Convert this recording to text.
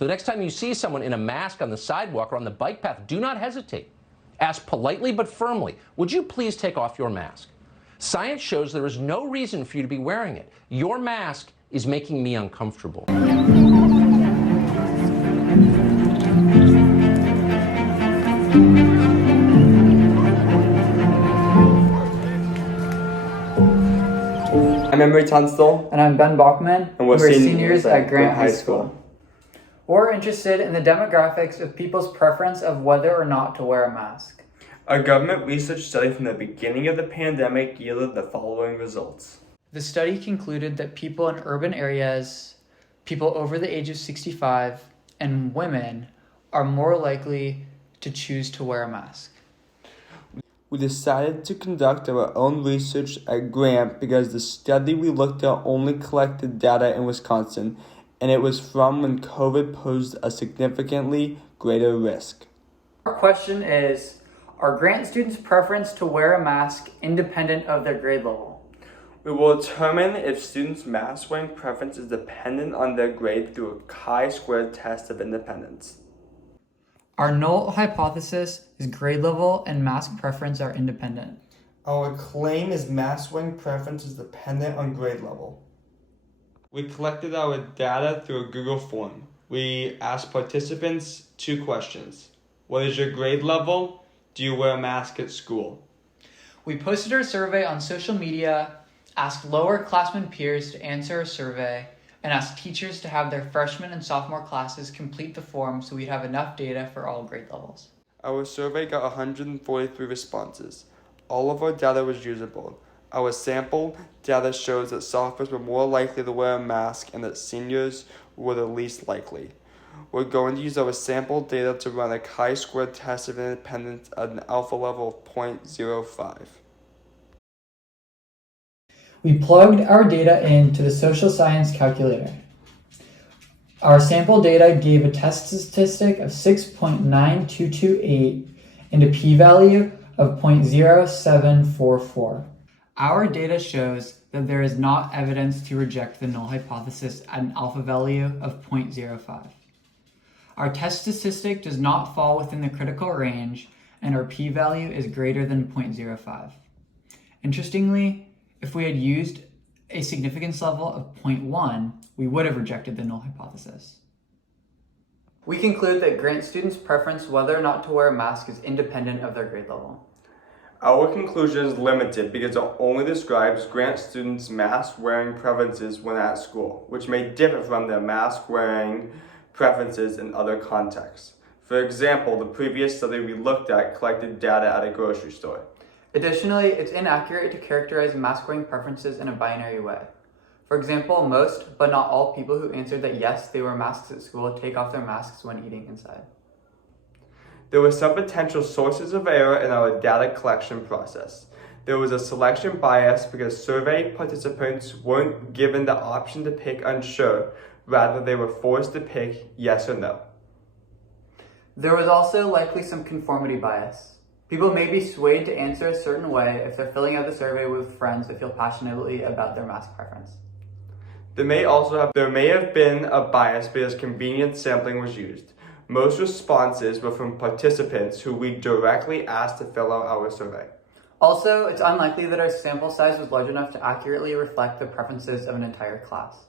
So the next time you see someone in a mask on the sidewalk or on the bike path, do not hesitate. Ask politely but firmly, would you please take off your mask? Science shows there is no reason for you to be wearing it. Your mask is making me uncomfortable. I'm Emery STATS. And I'm Ben Bachman, and we're seniors at Grant High School. We're interested in the demographics of people's preference of whether or not to wear a mask. A government research study from the beginning of the pandemic yielded the following results. The study concluded that people in urban areas, people over the age of 65, and women are more likely to choose to wear a mask. We decided to conduct our own research at Grant because the study we looked at only collected data in Wisconsin, and it was from when COVID posed a significantly greater risk. Our question is, are Grant students' preference to wear a mask independent of their grade level? We will determine if students' mask-wearing preference is dependent on their grade through a chi-squared test of independence. Our null hypothesis is grade level and mask preference are independent. Our claim is mask-wearing preference is dependent on grade level. We collected our data through a Google form. We asked participants 2 questions. What is your grade level? Do you wear a mask at school? We posted our survey on social media, asked lower classmen peers to answer our survey, and asked teachers to have their freshman and sophomore classes complete the form so we'd have enough data for all grade levels. Our survey got 143 responses. All of our data was usable. Our sample data shows that sophomores were more likely to wear a mask and that seniors were the least likely. We're going to use our sample data to run a chi-squared test of independence at an alpha level of 0.05. We plugged our data into the social science calculator. Our sample data gave a test statistic of 6.9228 and a p-value of 0.0744. Our data shows that there is not evidence to reject the null hypothesis at an alpha value of 0.05. Our test statistic does not fall within the critical range, and our p-value is greater than 0.05. Interestingly, if we had used a significance level of 0.1, we would have rejected the null hypothesis. We conclude that Grant students' preference whether or not to wear a mask is independent of their grade level. Our conclusion is limited because it only describes Grant students' mask-wearing preferences when at school, which may differ from their mask-wearing preferences in other contexts. For example, the previous study we looked at collected data at a grocery store. Additionally, it's inaccurate to characterize mask-wearing preferences in a binary way. For example, most, but not all people who answered that yes, they wear masks at school take off their masks when eating inside. There were some potential sources of error in our data collection process. There was a selection bias because survey participants weren't given the option to pick unsure, rather they were forced to pick yes or no. There was also likely some conformity bias. People may be swayed to answer a certain way if they're filling out the survey with friends that feel passionately about their mask preference. There may have been a bias because convenient sampling was used. Most responses were from participants who we directly asked to fill out our survey. Also, it's unlikely that our sample size was large enough to accurately reflect the preferences of an entire class.